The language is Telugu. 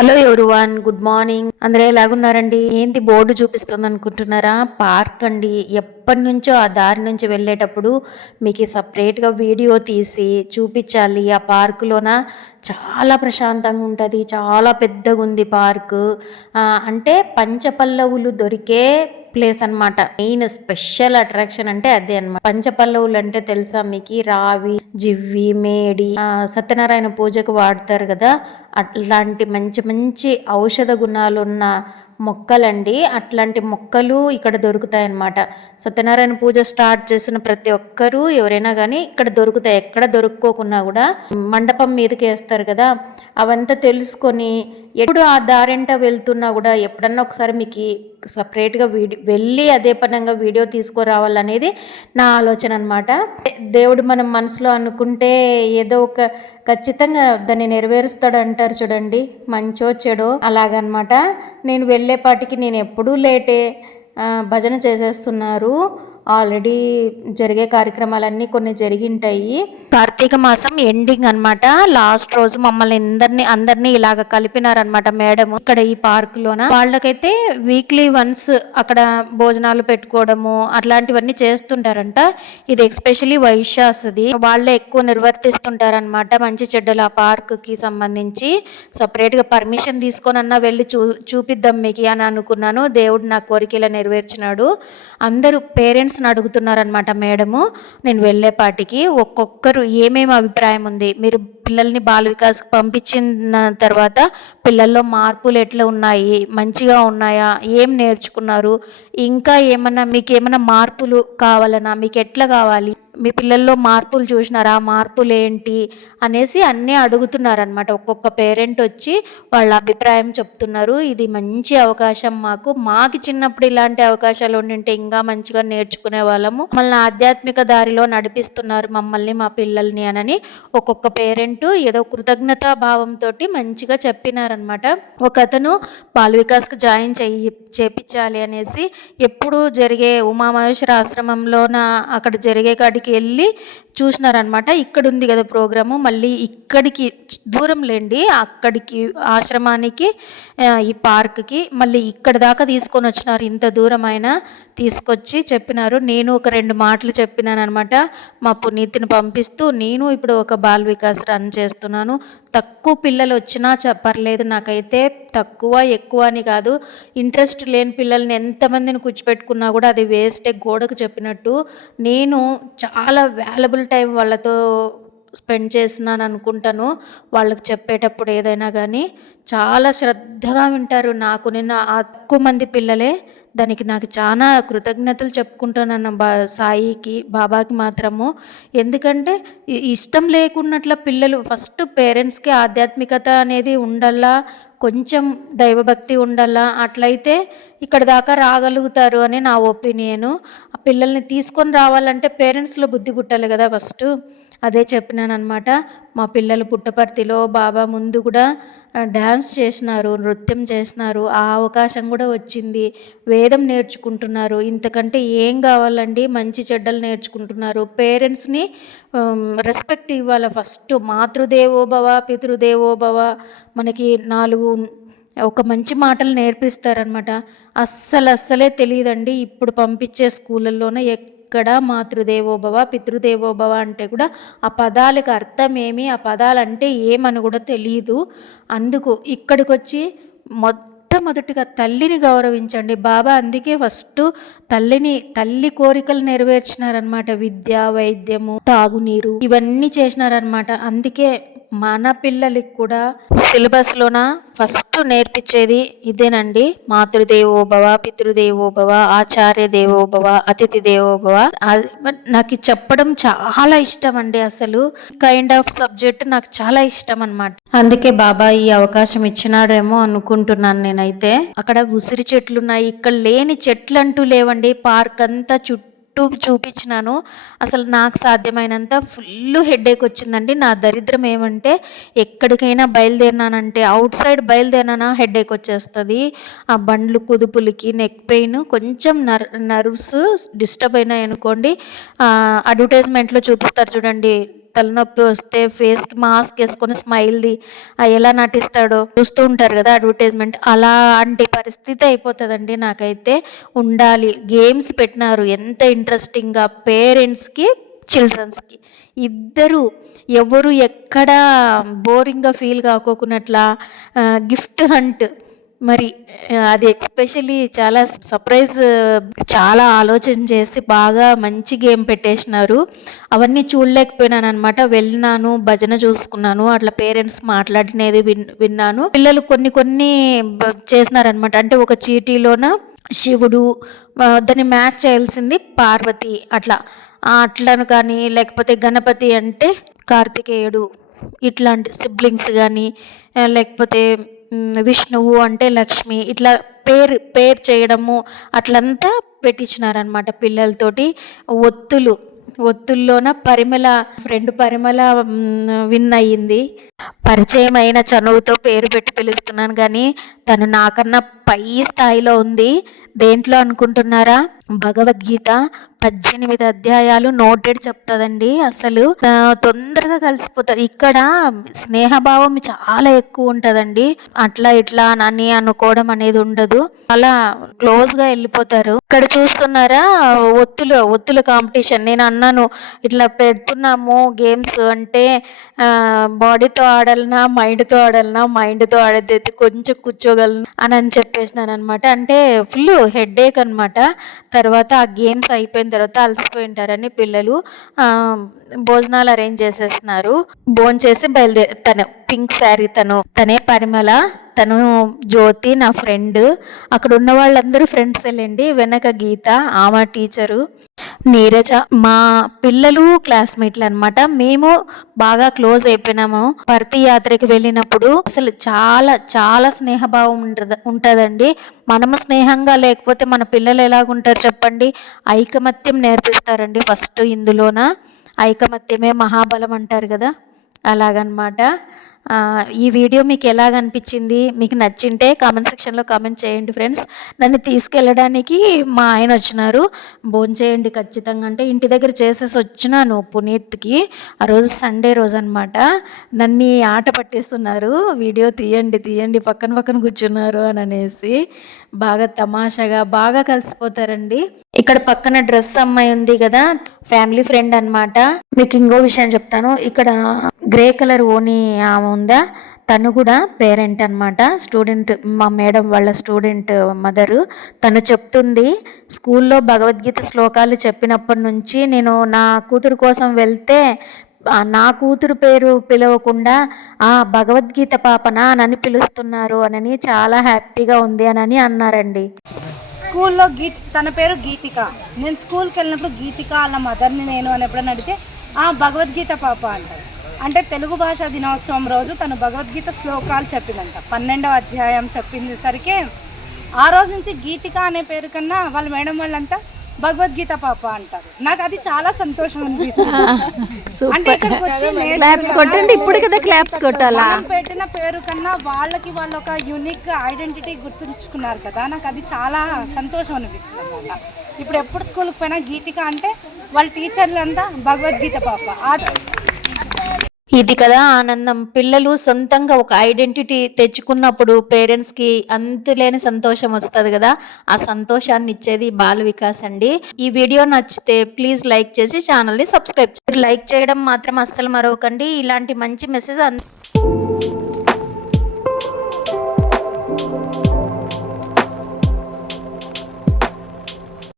Hello everyone, good morning. అందరూ ఎలాగున్నారండి? ఏంటి బోర్డు చూపిస్తుంది అనుకుంటున్నారా? పార్క్ అండి. ఎప్పటి నుంచో ఆ దారి నుంచి వెళ్ళేటప్పుడు మీకు సపరేట్గా వీడియో తీసి చూపించాలి. ఆ పార్కులోన చాలా ప్రశాంతంగా ఉంటుంది, చాలా పెద్దగా ఉంది పార్కు. అంటే పంచపల్లవులు దొరికే ప్లేస్ అనమాట. మెయిన్ స్పెషల్ అట్రాక్షన్ అంటే అదే అనమాట. పంచపల్లవులు అంటే తెలుసా మీకు? రావి, జివ్వి, మేడి, సత్యనారాయణ పూజకు వాడతారు కదా, అట్లాంటి మంచి మంచి ఔషధ గుణాలున్న మొక్కలండి. అట్లాంటి మొక్కలు ఇక్కడ దొరుకుతాయన్నమాట. సత్యనారాయణ పూజ స్టార్ట్ చేసిన ప్రతి ఒక్కరూ ఎవరైనా కానీ ఇక్కడ దొరుకుతాయి. ఎక్కడ దొరుకుకోకున్నా కూడా మండపం మీదకి వేస్తారు కదా, అవంతా తెలుసుకొని ఎప్పుడు ఆ దారింట వెళ్తున్నా కూడా ఎప్పుడన్నా ఒకసారి మీకు సపరేట్గా వెళ్ళి అదే పనంగా వీడియో తీసుకురావాలనేది నా ఆలోచన అనమాట. దేవుడు మనం మనసులో అనుకుంటే ఏదో ఒక ఖచ్చితంగా దాన్ని నెరవేరుస్తాడు అంటారు చూడండి, మంచో చెడో అలాగనమాట. నేను వెళ్ళేపాటికి నేను ఎప్పుడూ లేటే. భజన చేసేస్తున్నారు. ఆల్రెడీ జరిగే కార్యక్రమాలన్నీ కొన్ని జరిగింటాయి. కార్తీక మాసం ఎండింగ్ అనమాట. లాస్ట్ రోజు మమ్మల్ని అందరినీ ఇలాగ కలిపినారనమాట మేడం ఇక్కడ ఈ పార్క్ లోన. వాళ్ళకైతే వీక్లీ వన్స్ అక్కడ భోజనాలు పెట్టుకోవడము అట్లాంటివన్నీ చేస్తుంటారంట. ఇది ఎస్పెషలీ వైశ్యాస్ది, వాళ్ళే ఎక్కువ నిర్వర్తిస్తుంటారనమాట మంచి చెడ్డలు ఆ పార్క్ కి సంబంధించి. సపరేట్ గా పర్మిషన్ తీసుకొని అన్నా వెళ్ళి చూపిద్దాం మీకు అని అనుకున్నాను. దేవుడు నా కోరికలా నెరవేర్చినాడు. అందరూ పేరెంట్స్ని అడుగుతున్నారనమాట మేడము. నేను వెళ్ళేపాటికి ఒక్కొక్కరు ఏమేమి అభిప్రాయం ఉంది, మీరు పిల్లల్ని బాల వికాస్కి పంపించిన తర్వాత పిల్లల్లో మార్పులు ఎట్లా ఉన్నాయి, మంచిగా ఉన్నాయా, ఏం నేర్చుకున్నారు, ఇంకా ఏమన్నా మీకు ఏమన్నా మార్పులు కావాలన్నా, మీకు ఎట్లా కావాలి, మీ పిల్లల్లో మార్పులు చూసినారా, మార్పులు ఏంటి అనేసి అన్నీ అడుగుతున్నారనమాట. ఒక్కొక్క పేరెంట్ వచ్చి వాళ్ళ అభిప్రాయం చెప్తున్నారు. ఇది మంచి అవకాశం మాకు చిన్నప్పుడు ఇలాంటి అవకాశాలు ఉండింటే ఇంకా మంచిగా నేర్చుకునే వాళ్ళము. మమ్మల్ని ఆధ్యాత్మిక దారిలో నడిపిస్తున్నారు మమ్మల్ని, మా పిల్లల్ని అని ఒక్కొక్క పేరెంట్ ఏదో కృతజ్ఞతా భావంతో మంచిగా చెప్పినారనమాట. ఒక అతను బాల వికాస్కి జాయిన్ చేపించాలి అనేసి ఎప్పుడు జరిగే ఉమామహేశ్వర ఆశ్రమంలోన అక్కడ జరిగే కాడికి వెళ్ళి చూసినారనమాట. ఇక్కడ ఉంది కదా ప్రోగ్రాము, మళ్ళీ ఇక్కడికి దూరం లేండి, అక్కడికి ఆశ్రమానికి ఈ పార్క్కి మళ్ళీ ఇక్కడ దాకా తీసుకొని వచ్చినారు. ఇంత దూరం అయినా తీసుకొచ్చి చెప్పినారు. నేను ఒక 2 మాటలు చెప్పినాను అనమాట. మా పునీతిని పంపిస్తూ నేను ఇప్పుడు ఒక బాల్ వికాస్ రన్ చేస్తున్నాను. తక్కువ పిల్లలు వచ్చినా చెప్పర్లేదు, నాకైతే తక్కువ ఎక్కువ అని కాదు. ఇంట్రెస్ట్ లేని పిల్లల్ని ఎంతమందిని కూర్చోపెట్టుకున్నా కూడా అది వేస్టే, గోడకు చెప్పినట్టు. నేను చాలా వాల్యుబుల్ టైం వాళ్ళతో స్పెండ్ చేస్తున్నాను అనుకుంటాను. వాళ్ళకి చెప్పేటప్పుడు ఏదైనా కానీ చాలా శ్రద్ధగా వింటారు. నాకు నిన్న తక్కువ మంది పిల్లలే, దానికి నాకు చాలా కృతజ్ఞతలు చెప్పుకుంటానన్న సాయికి, బాబాకి మాత్రము. ఎందుకంటే ఇష్టం లేకున్నట్ల పిల్లలు ఫస్ట్ పేరెంట్స్కి ఆధ్యాత్మికత అనేది ఉండాలా, కొంచెం దైవభక్తి ఉండాలా, అట్లయితే ఇక్కడ దాకా రాగలుగుతారు అని నా ఒపీనియను. ఆ పిల్లల్ని తీసుకొని రావాలంటే పేరెంట్స్లో బుద్ధి పుట్టాలి కదా ఫస్ట్. అదే చెప్పినాను అనమాట. మా పిల్లలు పుట్టపర్తిలో బాబా ముందు కూడా డ్యాన్స్ చేసినారు, నృత్యం చేసినారు. ఆ అవకాశం కూడా వచ్చింది. వేదం నేర్చుకుంటున్నారు. ఇంతకంటే ఏం కావాలండి? మంచి చెడ్డలు నేర్చుకుంటున్నారు. పేరెంట్స్ని రెస్పెక్ట్ ఇవ్వాలి ఫస్ట్. మాతృదేవోభవ, పితృదేవోభవ, మనకి 4 ఒక మంచి మాటలు నేర్పిస్తారనమాట. అస్సలే తెలియదండి ఇప్పుడు పంపించే స్కూళ్ళల్లోనే. ఇక్కడ మాతృదేవోభవ, పితృదేవోభవ అంటే కూడా ఆ పదాలకు అర్థం ఏమి, ఆ పదాలు అంటే ఏమని కూడా తెలియదు. అందుకు ఇక్కడికి వచ్చి మొట్టమొదటిగా తల్లిని గౌరవించండి. బాబా అందుకే ఫస్ట్ తల్లి కోరికలు నెరవేర్చినారనమాట. విద్య, వైద్యము, తాగునీరు ఇవన్నీ చేసినారనమాట. అందుకే మన పిల్లలకి కూడా సిలబస్లోన ఫస్ట్ నేర్పించేది ఇదేనండి. మాతృదేవోభవ, పితృదేవోభవ, ఆచార్య దేవోభవ, అతిథి దేవోభవ. నాకు చెప్పడం చాలా ఇష్టం అండి. అసలు కైండ్ ఆఫ్ సబ్జెక్ట్ నాకు చాలా ఇష్టం అనమాట. అందుకే బాబా ఈ అవకాశం ఇచ్చినాడేమో అనుకుంటున్నాను నేనైతే. అక్కడ ఉసిరి చెట్లు ఉన్నాయి, ఇక్కడ లేని చెట్లు అంటూ లేవండి. పార్క్ అంతా చూపించినాను. అసలు నాకు సాధ్యమైనంత ఫుల్ హెడేక్ వచ్చిందండి. నా దరిద్రం ఏమంటే ఎక్కడికైనా బయలుదేరినానంటే, అవుట్ సైడ్ బయలుదేరినా హెడేక్ వచ్చేస్తుంది. ఆ బండ్లు కుదుపులకి, నెక్ పెయిన్, కొంచెం నర్వ్స్ డిస్టర్బ్ అయినాయి అనుకోండి. అడ్వర్టైజ్మెంట్లో చూపిస్తారు చూడండి, తలనొప్పి వస్తే ఫేస్కి మాస్క్ వేసుకొని స్మైల్ది ఎలా నటిస్తాడో చూస్తూ ఉంటారు కదా అడ్వర్టైజ్మెంట్, అలాంటి పరిస్థితి అయిపోతుందండి. నాకైతే ఉండాలి. గేమ్స్ పెట్టినారు ఎంత ఇంట్రెస్టింగ్గా, పేరెంట్స్కి చిల్డ్రన్స్కి ఇద్దరు ఎవరు ఎక్కడ బోరింగ్గా ఫీల్ కాకోకున్నట్లా గిఫ్ట్ హంట్. మరి అది ఎస్పెషల్లీ చాలా సర్ప్రైజ్, చాలా ఆలోచన చేసి బాగా మంచి గేమ్ పెట్టేసినారు. అవన్నీ చూడలేకపోయినాను అనమాట. వెళ్ళినాను, భజన చూసుకున్నాను, అట్లా పేరెంట్స్ మాట్లాడినది విన్నాను. పిల్లలు కొన్ని చేసినారనమాట. అంటే ఒక చీటీలోన శివుడు, దాన్ని మ్యాచ్ చేయాల్సింది పార్వతి, అట్లను కానీ, లేకపోతే గణపతి అంటే కార్తికేయుడు, ఇట్లాంటి సిబ్లింగ్స్ కానీ, లేకపోతే విష్ణువు అంటే లక్ష్మి, ఇట్లా పేరు చేయడము అట్లంతా పెట్టించినారనమాట పిల్లలతోటి. ఒత్తుల్లోన ఫ్రెండ్ పరిమళ విన్ అయ్యింది. పరిచయం అయిన చనువుతో పేరు పెట్టి పిలుస్తున్నాను కానీ తను నాకన్నా పై స్థాయిలో ఉంది. దేంట్లో అనుకుంటున్నారా? భగవద్గీత 18 అధ్యాయాలు నోటెడ్ చెప్తుందండి. అసలు తొందరగా కలిసిపోతారు. ఇక్కడ స్నేహభావం చాలా ఎక్కువ ఉంటుందండి. అట్లా ఇట్లా అని అనుకోవడం అనేది ఉండదు. అలా క్లోజ్గా వెళ్ళిపోతారు. ఇక్కడ చూస్తున్నారా ఒత్తుల కాంపిటీషన్. నేను అన్నాను ఇట్లా పెడుతున్నాము గేమ్స్ అంటే బాడీతో ఆడాలన్నా మైండ్తో ఆడాలన్నా, మైండ్తో ఆడేదైతే కొంచెం కూర్చోగలను అని చెప్పేసినాను అనమాట. అంటే ఫుల్ హెడేక్ అనమాట. తర్వాత ఆ గేమ్స్ అయిపోయిన తర్వాత అలసిపోయి ఉంటారని పిల్లలు భోజనాలు అరేంజ్ చేసేస్తున్నారు. భోంచేసి తను పింక్ శారీ, తనే పరిమళ, తను జ్యోతి నా ఫ్రెండ్. అక్కడ ఉన్న వాళ్ళందరూ ఫ్రెండ్స్ వెళ్ళండి. వెనక గీత, ఆమె టీచరు, నీరజ, మా పిల్లలు క్లాస్మేట్లు అనమాట. మేము బాగా క్లోజ్ అయిపోయినాము. పర్తి యాత్రకి వెళ్ళినప్పుడు అసలు చాలా చాలా స్నేహభావం ఉంటుందండి. మనము స్నేహంగా లేకపోతే మన పిల్లలు ఎలాగుంటారు చెప్పండి? ఐకమత్యం నేర్పిస్తారండి ఫస్ట్. ఇందులోన ఐకమత్యమే మహాబలం అంటారు కదా, అలాగనమాట. ఈ వీడియో మీకు ఎలాగనిపించింది? మీకు నచ్చింటే కామెంట్ సెక్షన్లో కామెంట్ చేయండి ఫ్రెండ్స్. నన్ను తీసుకెళ్ళడానికి మా ఆయన వచ్చినారు. భోంచేయండి ఖచ్చితంగా అంటే ఇంటి దగ్గర చేసేసి వచ్చినాను పునీత్కి. ఆ రోజు సండే రోజు అనమాట. నన్ను ఆట పట్టిస్తున్నారు, వీడియో తీయండి పక్కన కూర్చున్నారు అని అనేసి. బాగా తమాషాగా బాగా కలిసిపోతారండి. ఇక్కడ పక్కన డ్రెస్ అమ్మాయి ఉంది కదా, ఫ్యామిలీ ఫ్రెండ్ అనమాట. మీకు ఇంకో విషయం చెప్తాను. ఇక్కడ గ్రే కలర్ ఓని ఆమె ఉందా, తను కూడా పేరెంట్ అనమాట, స్టూడెంట్, మా మేడం వాళ్ళ స్టూడెంట్ మదరు. తను చెప్తుంది స్కూల్లో భగవద్గీత శ్లోకాలు చెప్పినప్పటి నుంచి నేను నా కూతురు కోసం వెళ్తే నా కూతురు పేరు పిలవకుండా భగవద్గీత పాపనా అని పిలుస్తున్నారు అని చాలా హ్యాపీగా ఉంది అని అన్నారండి. స్కూల్లో తన పేరు గీతిక. నేను స్కూల్కి వెళ్ళినప్పుడు గీతిక వాళ్ళ మదర్ని నేను అని ఎప్పుడన్నా అడిగితే భగవద్గీత పాప అంటారు. అంటే తెలుగు భాషా దినోత్సవం రోజు తను భగవద్గీత శ్లోకాలు చెప్పిందంట. 12వ అధ్యాయం చెప్పింది సరికే ఆ రోజు నుంచి గీతిక అనే పేరు కన్నా వాళ్ళ మేడం వాళ్ళంతా భగవద్గీత పాప అంటారు. నాకు అది చాలా సంతోషం అనిపించింది. అంటే ఇక్కడికి వచ్చి పెట్టిన పేరు కన్నా వాళ్ళకి వాళ్ళు ఒక యూనిక్ ఐడెంటిటీ గుర్తుంచుకున్నారు కదా, నాకు అది చాలా సంతోషం అనిపించింది అనమాట. ఇప్పుడు ఎప్పుడు స్కూల్కి పోయినా గీతిక అంటే వాళ్ళ టీచర్లు అంతా భగవద్గీత పాప. ఇది కదా ఆనందం. పిల్లలు సొంతంగా ఒక ఐడెంటిటీ తెచ్చుకున్నప్పుడు పేరెంట్స్కి అంతులేని సంతోషం వస్తుంది కదా, ఆ సంతోషాన్ని ఇచ్చేది బాల వికాస్ అండి. ఈ వీడియో నచ్చితే ప్లీజ్ లైక్ చేసి ఛానల్ని సబ్స్క్రైబ్ చేయండి. లైక్ చేయడం మాత్రం అస్సలు మరవకండి. ఇలాంటి మంచి మెసేజ్